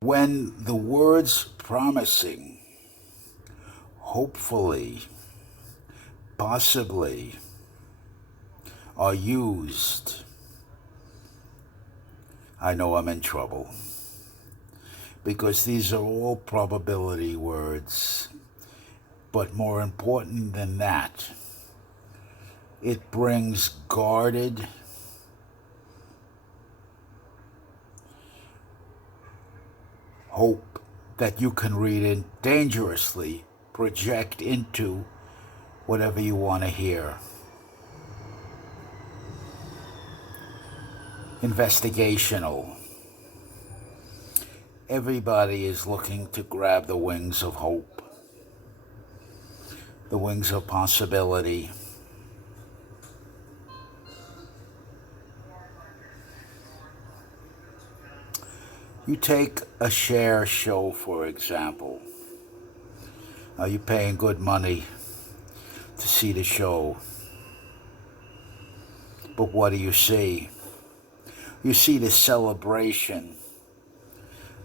When the words promising, hopefully, possibly are used, I know I'm in trouble. Because these are all probability words. But more important than that, it brings guarded, hope that you can read and dangerously project into whatever you want to hear. Investigational. Everybody is looking to grab the wings of hope, the wings of possibility. You take a share show, for example. Are you paying good money to see the show? But what do you see? You see the celebration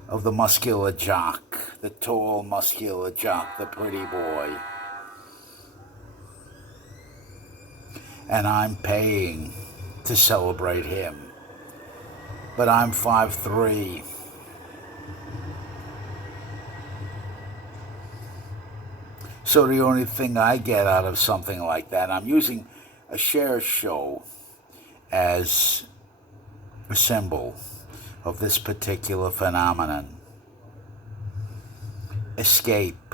of the muscular jock, the tall muscular jock, the pretty boy. And I'm paying to celebrate him. But I'm 5'3". So the only thing I get out of something like that, I'm using a share show as a symbol of this particular phenomenon. Escape,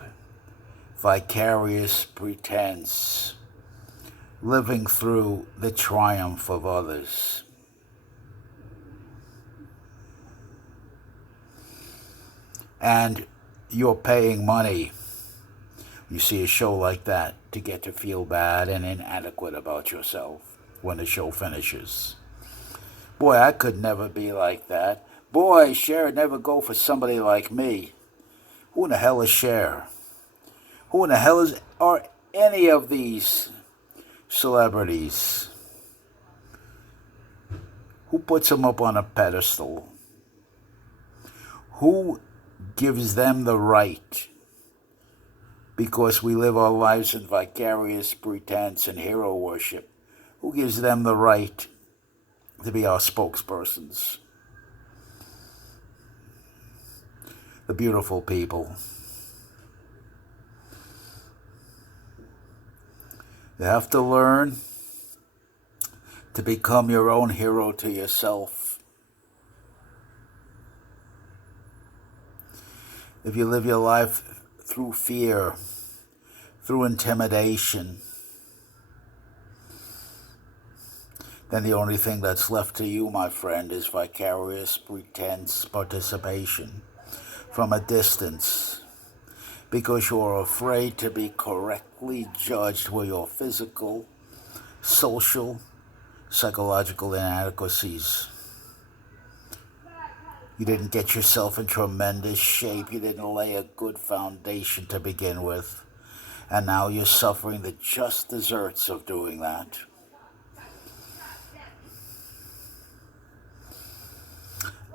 vicarious pretense, living through the triumph of others. And you're paying money. You see a show like that to get to feel bad and inadequate about yourself when the show finishes. Boy, I could never be like that. Boy, Cher would never go for somebody like me. Who in the hell is Cher? Who in the hell are any of these celebrities? Who puts them up on a pedestal? Who gives them the right? Because we live our lives in vicarious pretense and hero worship. Who gives them the right to be our spokespersons? The beautiful people. You have to learn to become your own hero to yourself. If you live your life through fear, through intimidation, then the only thing that's left to you, my friend, is vicarious pretense participation from a distance, because you're afraid to be correctly judged for your physical, social, psychological inadequacies. You didn't get yourself in tremendous shape. You didn't lay a good foundation to begin with. And now you're suffering the just desserts of doing that.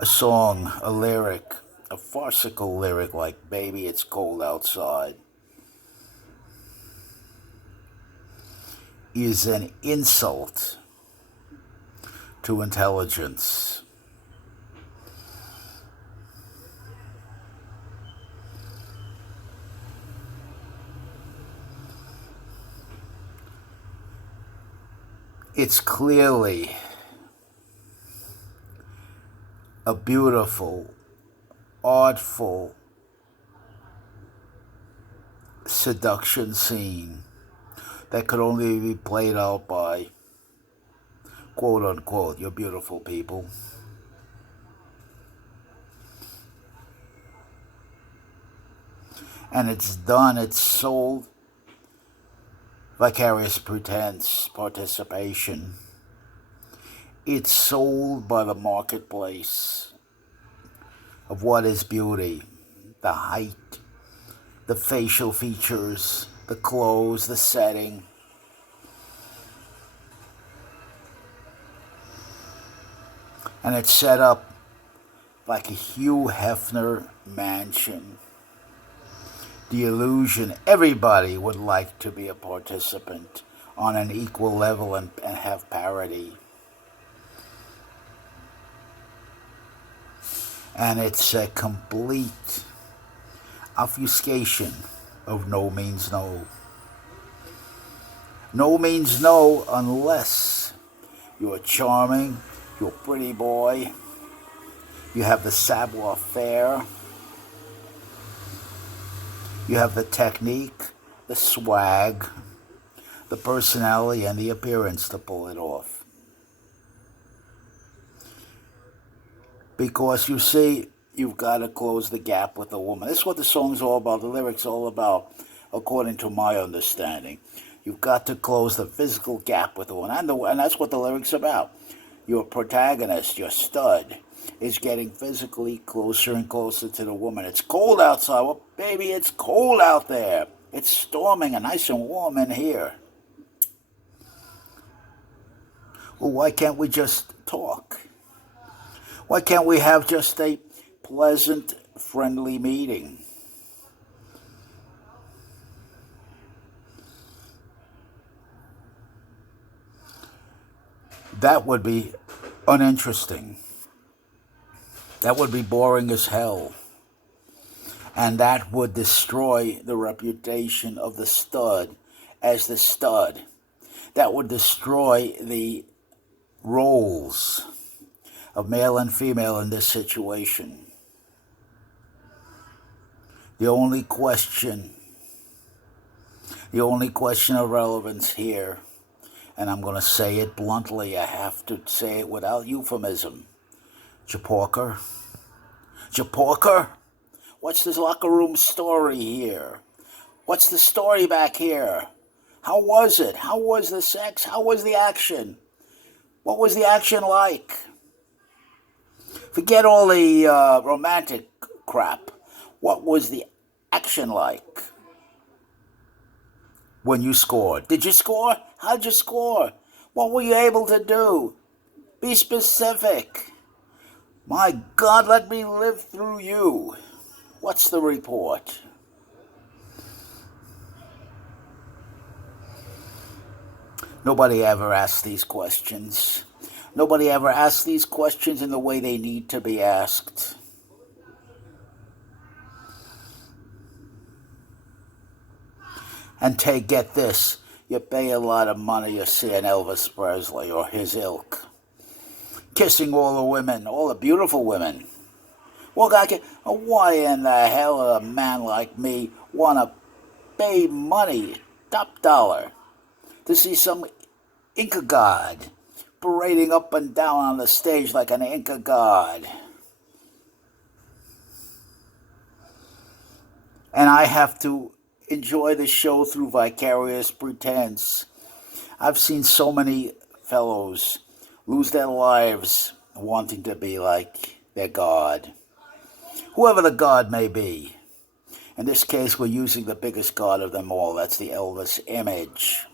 A song, a lyric, a farcical lyric like "Baby, It's Cold Outside" is an insult to intelligence. It's clearly a beautiful, artful seduction scene that could only be played out by, quote unquote, your beautiful people. And it's done, it's sold, vicarious pretense, participation. It's sold by the marketplace of what is beauty, the height, the facial features, the clothes, the setting. And it's set up like a Hugh Hefner mansion. The illusion everybody would like to be a participant on an equal level and have parity. And it's a complete obfuscation of no means no. No means no unless you're charming, you're a pretty boy, you have the savoir-faire, you have the technique, the swag, the personality, and the appearance to pull it off. Because you see, you've got to close the gap with a woman. This is what the song's all about, the lyrics all about, according to my understanding. You've got to close the physical gap with a woman. And that's what the lyrics about. Your protagonist, your stud, is getting physically closer and closer to the woman. It's cold outside. Well, baby, it's cold out there. It's storming and nice and warm in here. Well, why can't we just talk? Why can't we have just a pleasant, friendly meeting? That would be uninteresting. That would be boring as hell. And that would destroy the reputation of the stud as the stud. That would destroy the roles of male and female in this situation. The only question of relevance here, and I'm going to say it bluntly, I have to say it without euphemism. Japorker? What's this locker room story here? What's the story back here? How was it? How was the sex? How was the action? What was the action like? Forget all the romantic crap. What was the action like when you scored? Did you score? How'd you score? What were you able to do? Be specific. My God, let me live through you. What's the report? Nobody ever asks these questions. Nobody ever asks these questions in the way they need to be asked. And get this, you pay a lot of money to see an Elvis Presley or his ilk kissing all the women, all the beautiful women. Well, why in the hell would a man like me want to pay money, top dollar, to see some Inca god parading up and down on the stage like an Inca god? And I have to enjoy the show through vicarious pretense. I've seen so many fellows lose their lives wanting to be like their god, whoever the god may be. In this case, we're using the biggest god of them all. That's the Elvis image.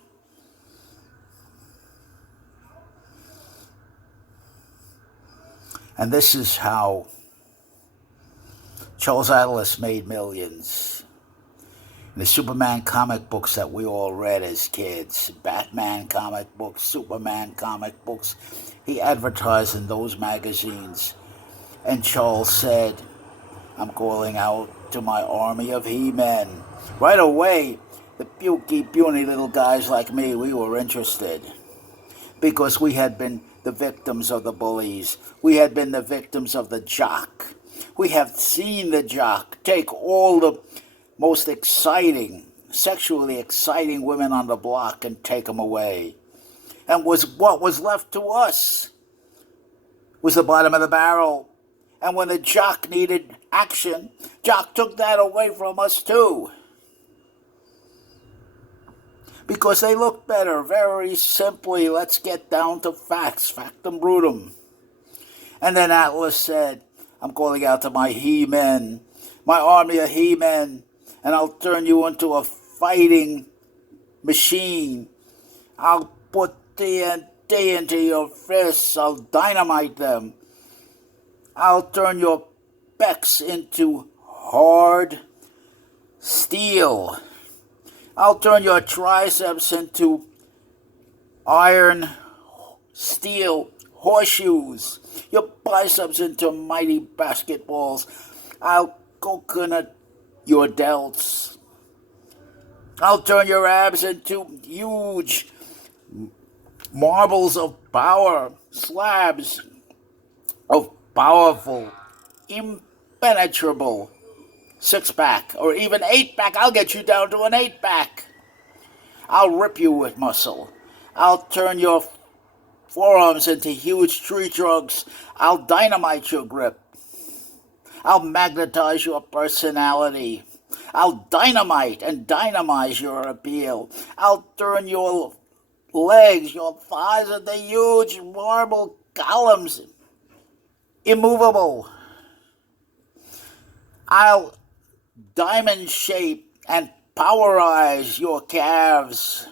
And this is how Charles Atlas made millions. The Superman comic books that we all read as kids, Batman comic books, Superman comic books, he advertised in those magazines. And Charles said, I'm calling out to my army of he-men. Right away, the puny little guys like me, we were interested. Because we had been the victims of the bullies. We had been the victims of the jock. We have seen the jock take all the most exciting, sexually exciting women on the block and take them away. And what was left to us was the bottom of the barrel. And when the jock needed action, jock took that away from us too. Because they look better, very simply. Let's get down to facts, factum brutum. And then Atlas said, I'm calling out to my he-men, my army of he-men, and I'll turn you into a fighting machine. I'll put TNT into your fists. I'll dynamite them. I'll turn your pecs into hard steel. I'll turn your triceps into iron steel horseshoes. Your biceps into mighty basketballs. I'll coconut your delts. I'll turn your abs into huge marbles of power, slabs of powerful, impenetrable six-pack, or even eight-pack. I'll get you down to an eight-pack. I'll rip you with muscle. I'll turn your forearms into huge tree trunks. I'll dynamite your grip. I'll magnetize your personality. I'll dynamite and dynamize your appeal. I'll turn your legs, your thighs into huge marble columns, immovable. I'll diamond shape and powerize your calves.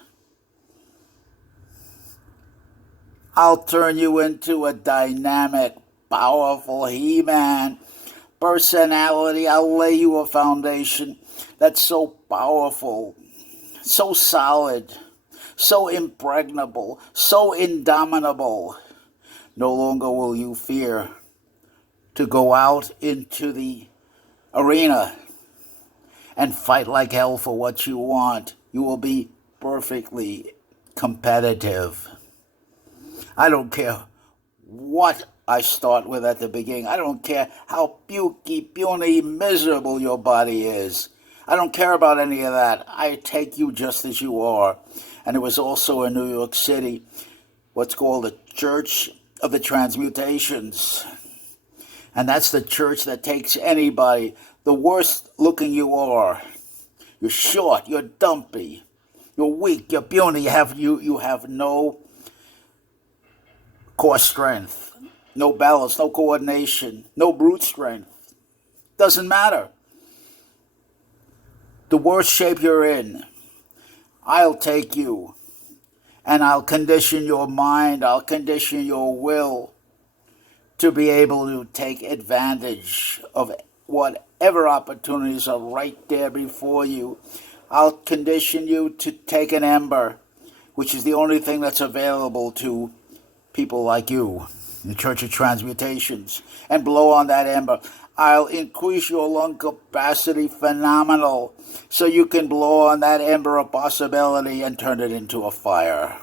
I'll turn you into a dynamic, powerful He-Man personality. I'll lay you a foundation that's so powerful, so solid, so impregnable, so indomitable. No longer will you fear to go out into the arena and fight like hell for what you want. You will be perfectly competitive. I don't care what I start with at the beginning. I don't care how pukey, puny, miserable your body is. I don't care about any of that. I take you just as you are. And there was also in New York City what's called the Church of the Transmutations. And that's the church that takes anybody, the worst looking you are. You're short, you're dumpy, you're weak, you're puny, you have no core strength, no balance, no coordination, no brute strength. Doesn't matter. The worst shape you're in, I'll take you and I'll condition your mind, I'll condition your will to be able to take advantage of whatever opportunities are right there before you. I'll condition you to take an ember, which is the only thing that's available to people like you, the Church of Transmutations, and blow on that ember. I'll increase your lung capacity phenomenal so you can blow on that ember of possibility and turn it into a fire.